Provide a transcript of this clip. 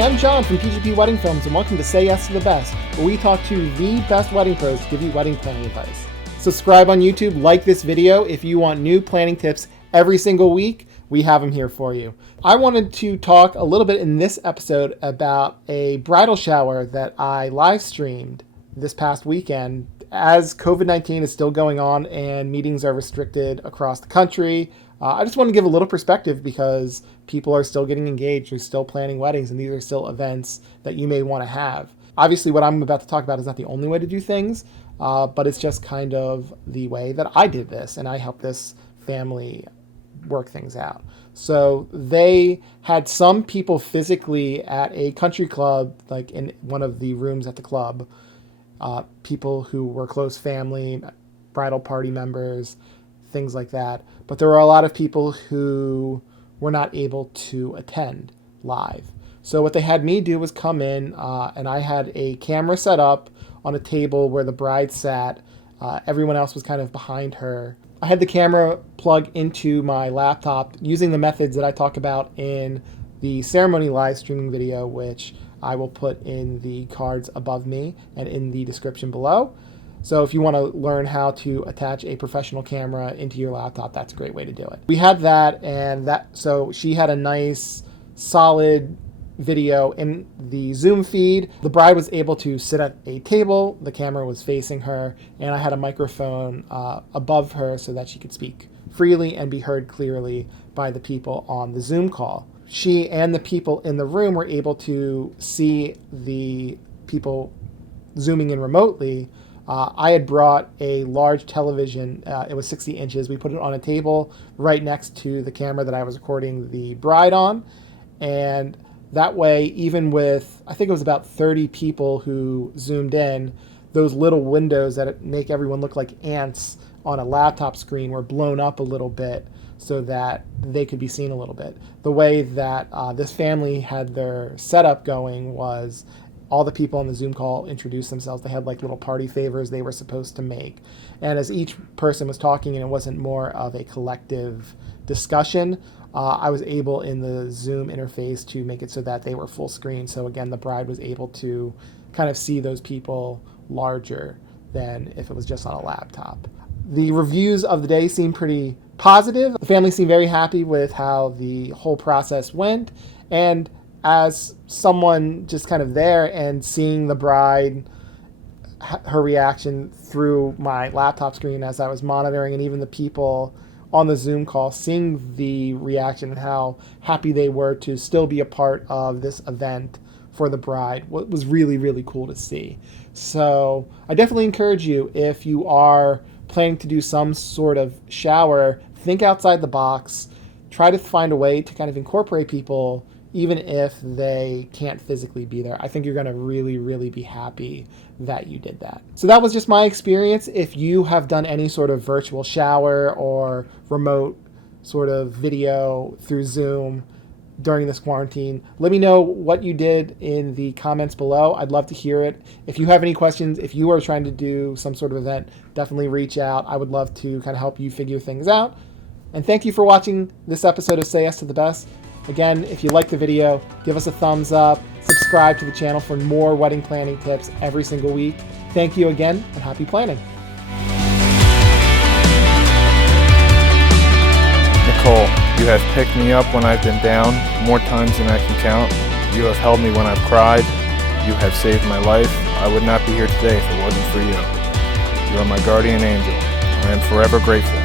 Hi, I'm John from PGP Wedding Films, and welcome to Say Yes to the Best, where we talk to the best wedding pros to give you wedding planning advice. Subscribe on YouTube, like this video if you want new planning tips every single week. We have them here for you. I wanted to talk a little bit in this episode about a bridal shower that I live streamed this past weekend. As COVID-19 is still going on and meetings are restricted across the country, I just want to give a little perspective because people are still getting engaged, they're still planning weddings, and these are still events that you may want to have. Obviously, what I'm about to talk about is not the only way to do things, but it's just kind of the way that I did this, and I helped this family work things out. So they had some people physically at a country club, like in one of the rooms at the club, people who were close family, bridal party members, things like that. But there were a lot of people who were not able to attend live. So what they had me do was come in, and I had a camera set up on a table where the bride sat. Everyone else was kind of behind her. I had the camera plug into my laptop using the methods that I talk about in the ceremony live streaming video, which I will put in the cards above me and in the description below. So if you want to learn how to attach a professional camera into your laptop, that's a great way to do it. We had that, so she had a nice, solid video in the Zoom feed. The bride was able to sit at a table, the camera was facing her, and I had a microphone above her so that she could speak freely and be heard clearly by the people on the Zoom call. She and the people in the room were able to see the people zooming in remotely. I had brought a large television, it was 60 inches. We put it on a table right next to the camera that I was recording the bride on. And that way, even with, I think it was about 30 people who zoomed in, those little windows that make everyone look like ants on a laptop screen were blown up a little bit so that they could be seen a little bit. The way that this family had their setup going was all the people on the Zoom call introduced themselves. They had like little party favors they were supposed to make. And as each person was talking and it wasn't more of a collective discussion, I was able in the Zoom interface to make it so that they were full screen. So again, the bride was able to kind of see those people larger than if it was just on a laptop. The reviews of the day seemed pretty positive. The family seemed very happy with how the whole process went. And as someone just kind of there and seeing the bride, her reaction through my laptop screen as I was monitoring, and even the people on the Zoom call, seeing the reaction and how happy they were to still be a part of this event for the bride, was really, really cool to see. So I definitely encourage you, if you are planning to do some sort of shower, think outside the box, try to find a way to kind of incorporate people even if they can't physically be there. I think you're going to really, really be happy that you did that. So that was just my experience. If you have done any sort of virtual shower or remote sort of video through Zoom during this quarantine, let me know what you did in the comments below. I'd love to hear it. If you have any questions, if you are trying to do some sort of event, definitely reach out. I would love to kind of help you figure things out. And thank you for watching this episode of Say Yes to the Best. Again, if you like the video, give us a thumbs up, subscribe to the channel for more wedding planning tips every single week. Thank you again, and happy planning. Nicole, you have picked me up when I've been down more times than I can count. You have held me when I've cried. You have saved my life. I would not be here today if it wasn't for you. You are my guardian angel. I am forever grateful.